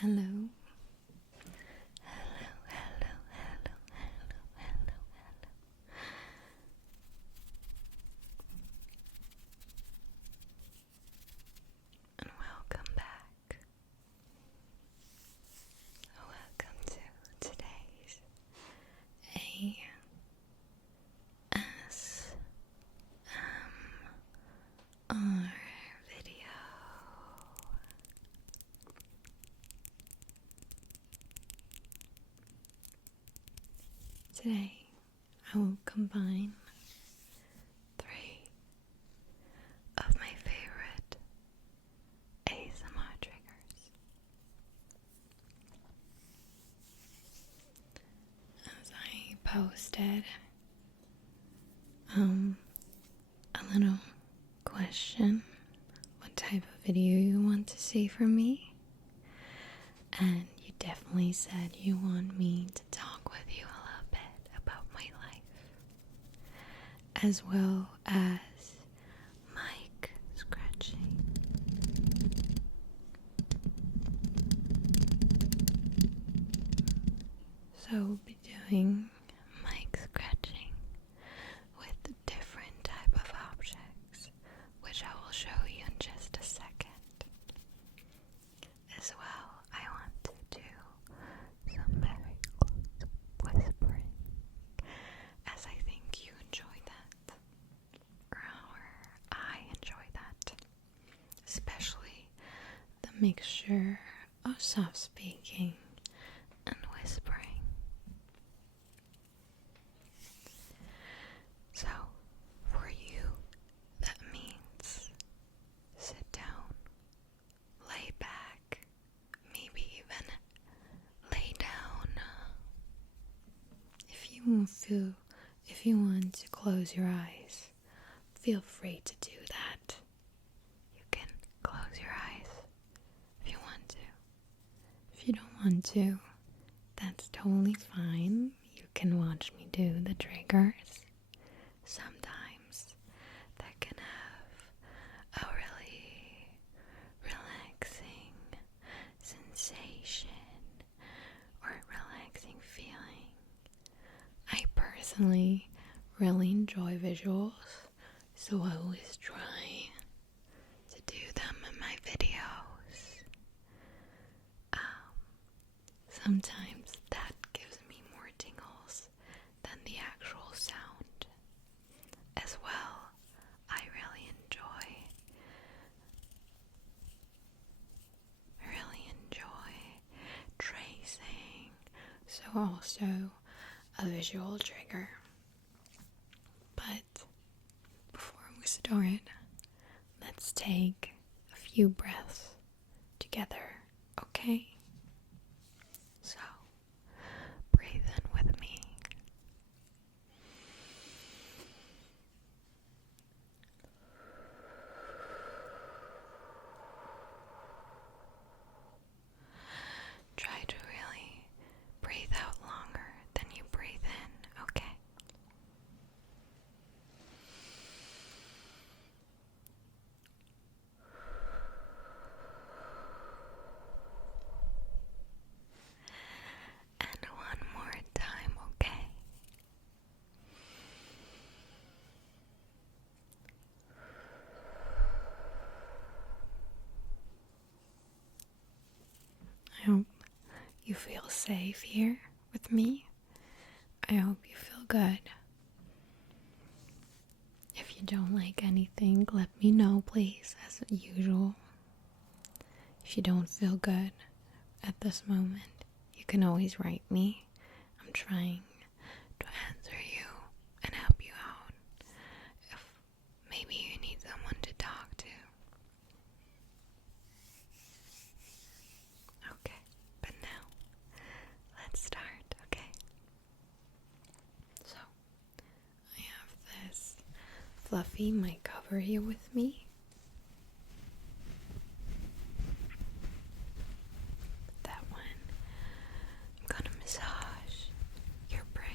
Hello. Hello. And welcome back. Welcome to today's ASMR video. Today, I will combine 3 of my favorite ASMR triggers. As I posted a little question, what type of video you want to see from me, and you definitely said you want me to talk with you a little bit about my life, as well as mic scratching. So we'll be doing mic scratching with different type of objects, which I will show you in just a second. As well, I want to do some very close whispering, as I think you enjoy that, or I enjoy that, especially the mixture of soft speaking and whispering. So, for you, that means sit down, lay back, maybe even lay down. If you want to close your eyes, feel free to do that. You can close your eyes if you want to. If you don't want to, that's totally fine. You can watch me do the triggers. Sometimes that can have a really relaxing sensation or relaxing feeling. I personally really enjoy visuals, so I always try to do them in my videos. Sometimes that gives me more tingles than the actual sound. As well, I really enjoy tracing, so also a visual trigger. But before we start, let's take a few breaths together, okay? So, breathe in with me. Try to really breathe out longer than you breathe in, okay? And one more time, okay? I hope you feel safe here with me. I hope you feel good. If you don't like anything, let me know, please, as usual. If you don't feel good at this moment, you can always write me. I'm trying to answer you and help you out. If maybe you need someone to talk to. Okay, but now, let's start, okay? So, I have this fluffy mic cover here with me. That one, I'm gonna massage your brain.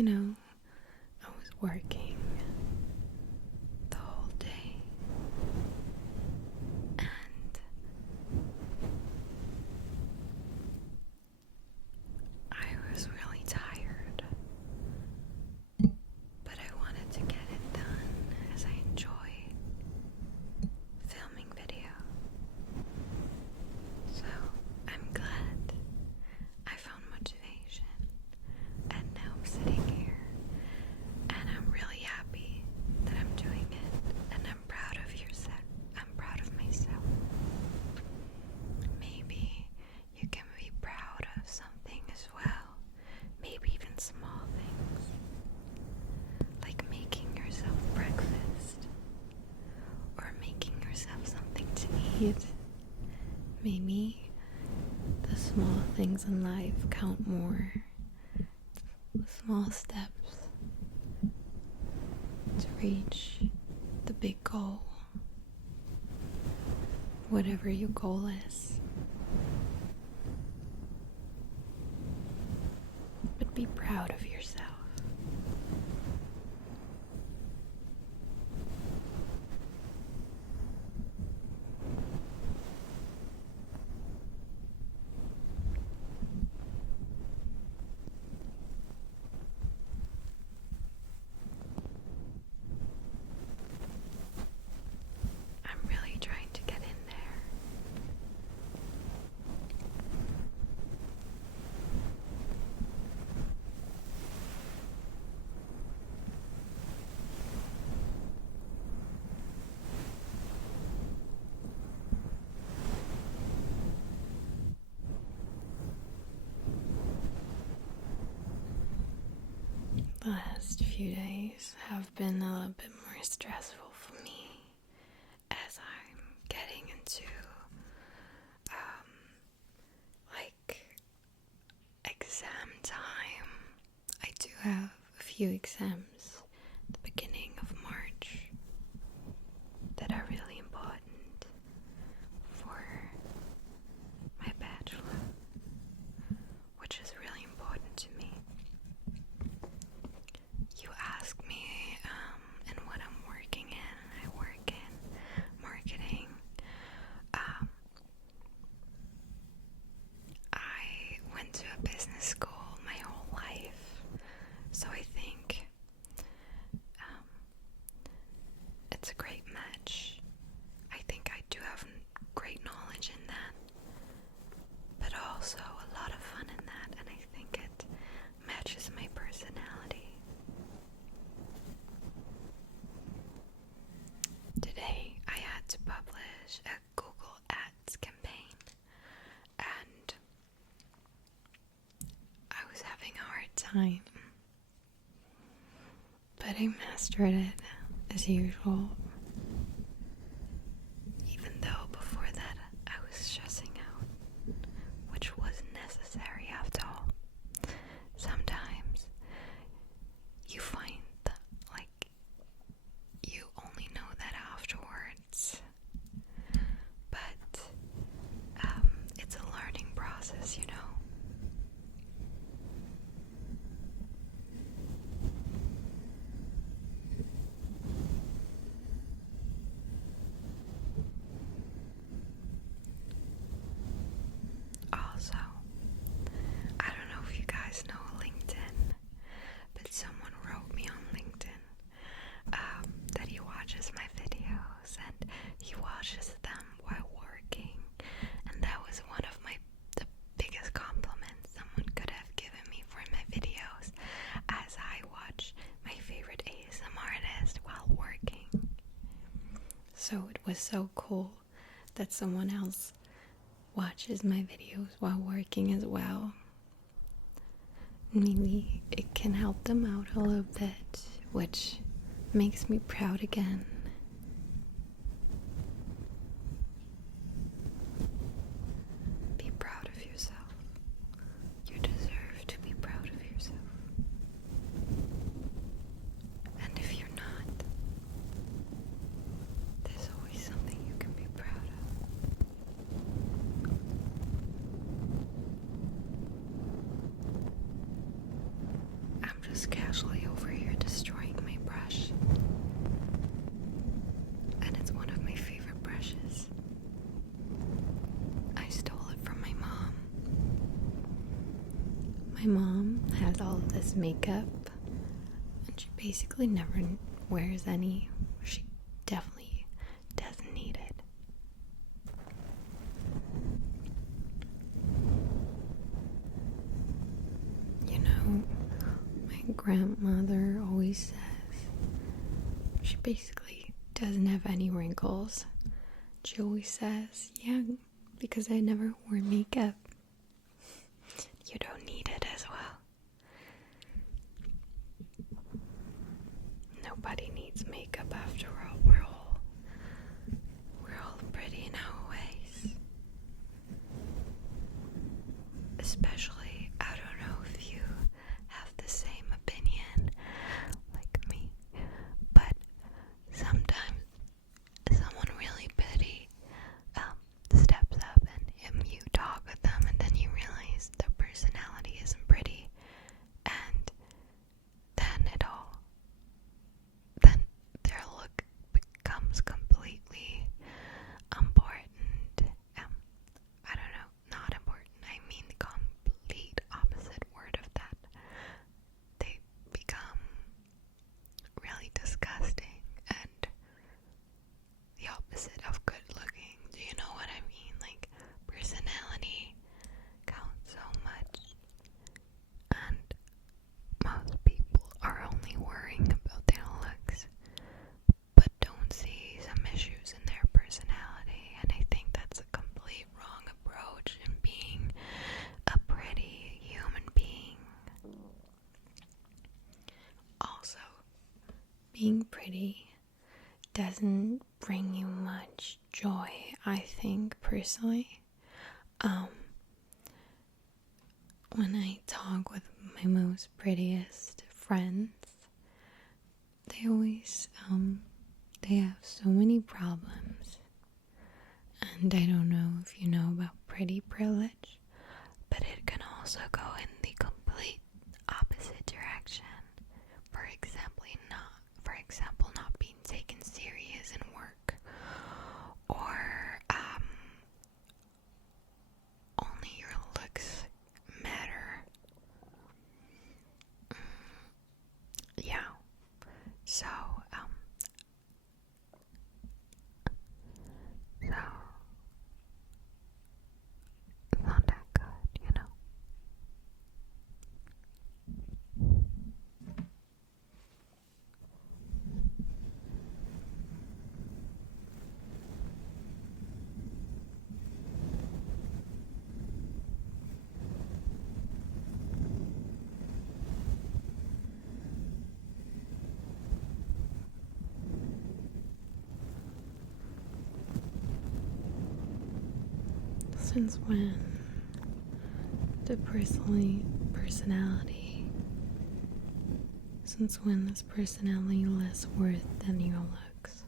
I was working the whole day, and I was really tired, but I wanted to get it done as I enjoy filming video. So I'm glad I found motivation, and now I'm sitting here and I'm really happy that I'm doing it, and I'm proud of yourself. I'm proud of myself. Maybe you can be proud of something as well, maybe even small things, like making yourself breakfast or making yourself something to eat. Maybe the small things in life count more. Small steps to reach the big goal, whatever your goal is. But be proud of yourself. I'm really trying to get in there. The last few days have been a little bit more stressful for me as I'm getting into like exam time. I do have a few exams at the beginning of March that are really important for my bachelor, which is really important to me. You ask me in what I'm working in. I work in marketing. I went to a business school my whole life, so I think it's a great match. I think I do have great knowledge in that, but also a lot of fun in that, and I think it matches my personality. Today I had to publish a Google Ads campaign, and I was having a hard time, but I mastered it as usual. Even though before that I was stressing out, which was necessary after all. Sometimes you find that, like, you only know that afterwards, but it's a learning process, you know. Also, I don't know if you guys know LinkedIn, but someone wrote me on LinkedIn that he watches my videos and he watches them while working, and that was one of the biggest compliments someone could have given me for my videos, as I watch my favorite ASMR artist while working. So it was so cool that someone else watches my videos while working as well. Maybe it can help them out a little bit, which makes me proud again. Be proud of yourself. You deserve to be proud of yourself. And if you're not, there's always something you can be proud of. I'm just casually my mom has all of this makeup and she basically never wears any. She definitely doesn't need it. You know, my grandmother always says she basically doesn't have any wrinkles. She always says, yeah, because I never wore makeup. You don't need it as well. Nobody needs makeup after all. We're all pretty in our ways. Especially, I don't know if you have the same opinion like me, but sometimes someone really pretty steps up and you talk with them and then you realize their personality isn't pretty, and then their look becomes completely important. I don't know, not important, I mean the complete opposite word of that. They become really disgusting and the opposite of good looking. Do you know what I mean? Like, personality counts so much, and most people are only worrying about their looks but don't see some issues in their personality, and I think that's a complete wrong approach in being a pretty human being. Also, being pretty doesn't bring you much joy, I think, personally. When I talk with my most prettiest friends, they always, they have so many problems. And I don't know if you know about pretty privilege, but it can also go in the complete opposite direction. For example, not being taken serious in work, or only your looks matter. Yeah. So it's not that good, you know. Since when is personality less worth than your looks?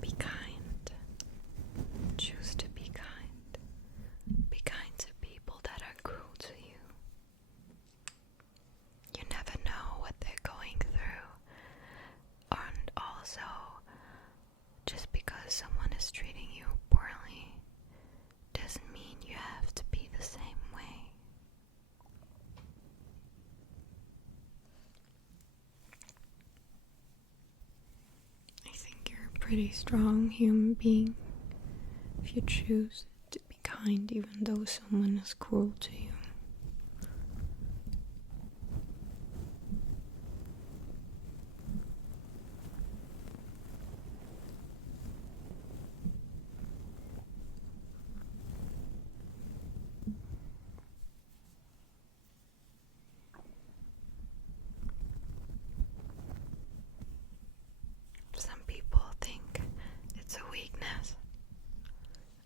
Be kind. Choose to be kind. Be kind to people that are cruel to you. You never know what they're going through. And also, just because someone is treating you poorly doesn't mean you have to be the same way. I think you're a pretty strong human being if you choose to be kind even though someone is cruel to you. Some people think it's a weakness.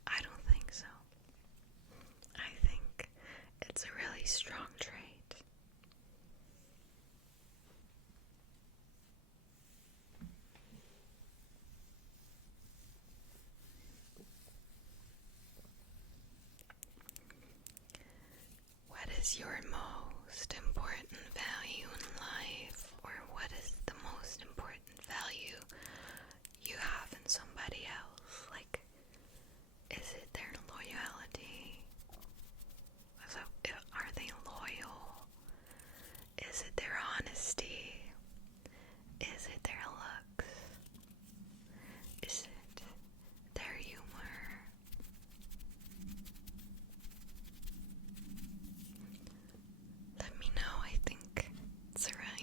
I don't think so. I think it's a really strong trait. What is your most important value in life, or what is the most important value you have in somebody else?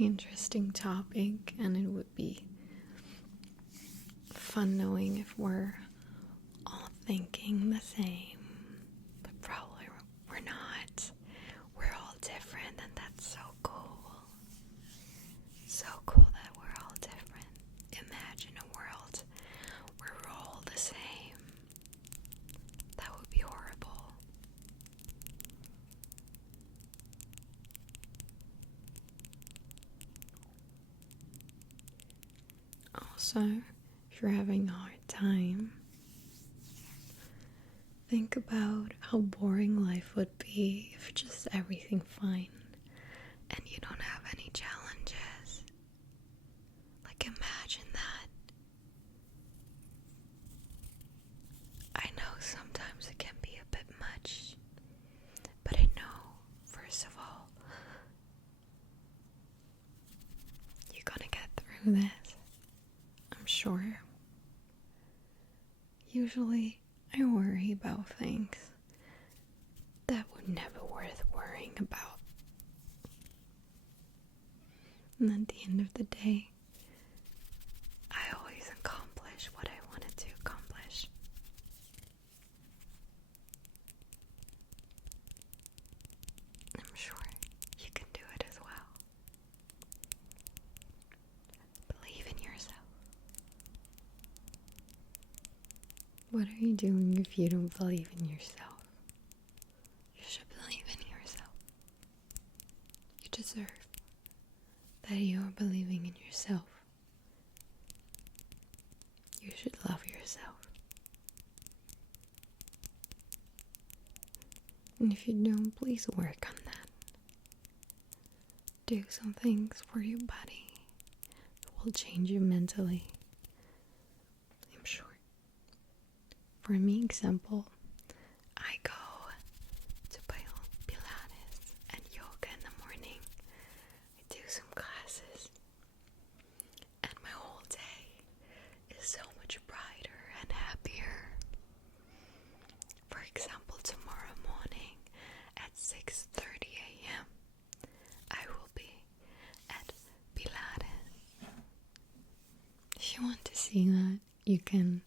interesting topic, and it would be fun knowing if we're all thinking the same, but probably we're not. We're all different, and that's so cool. So cool that we're all different. Imagine a world where we're all the same. That would be horrible. Also, if you're having a hard time, think about how boring life would be if just everything fine and you don't have any challenges. Like, imagine that. I know sometimes it can be a bit much, but I know, first of all, you're gonna get through this. I'm sure. Usually, I worry about things that were never worth worrying about. And at the end of the day, I always accomplish what I wanted to accomplish. I'm sure you can do it as well. Believe in yourself. What are you doing if you don't believe in yourself? You should believe in yourself. You deserve that you are believing in yourself. You should love yourself. And if you don't, please work on that. Do some things for your body that will change you mentally. I'm sure. For me, example, I go to Pilates and yoga in the morning. I do some classes, and my whole day is so much brighter and happier. For example, tomorrow morning at 6:30 a.m. I will be at Pilates. If you want to see that, you can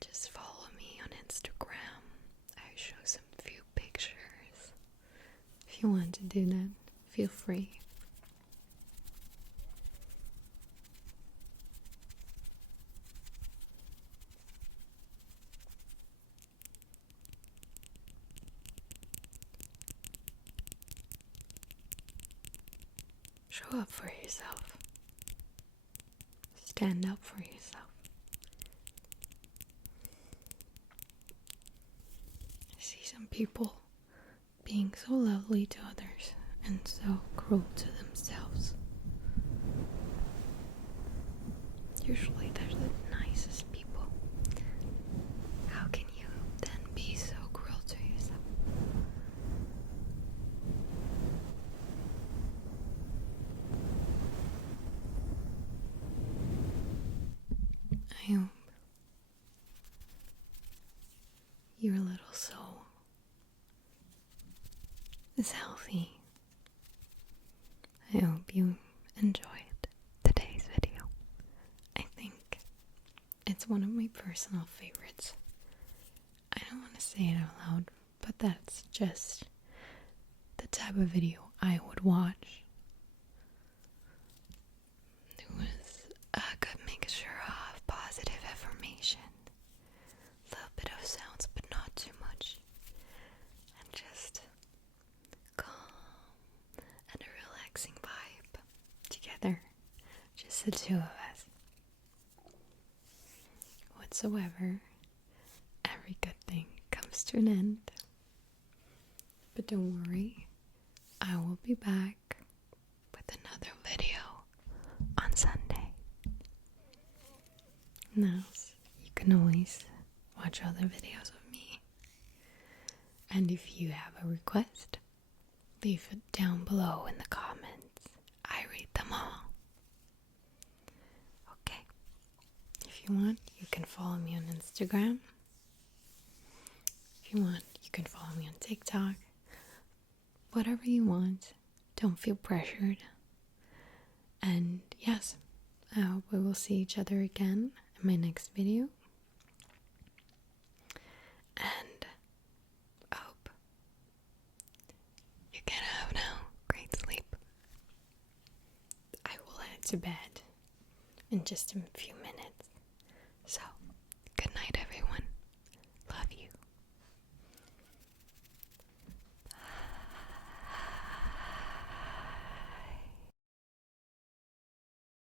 just follow me on Instagram. I show some few pictures. If you want to do that, feel free. Show up for yourself. Stand up for yourself. I see some people being so lovely to others and so cruel to themselves. Usually they're the nicest people. How can you then be so cruel to yourself? I hope your little soul is healthy. I hope you enjoyed today's video. I think it's one of my personal favorites. I don't want to say it out loud, but that's just the type of video I would watch. It was a good mixture of positive affirmation, a little bit of sounds but not too much, and just calm and a relaxing vibe together, just the two of us. Whatsoever, every good thing comes to an end. But don't worry, I will be back with another video on Sunday. Now, you can always watch other videos of me. And if you have a request, leave it down below in the comments. I read them all. Okay. If you want, you can follow me on Instagram. If you want, you can follow me on TikTok. Whatever you want. Don't feel pressured. And yes, I hope we will see each other again in my next video. And I hope you can have now great sleep. I will head to bed in just a few minutes. So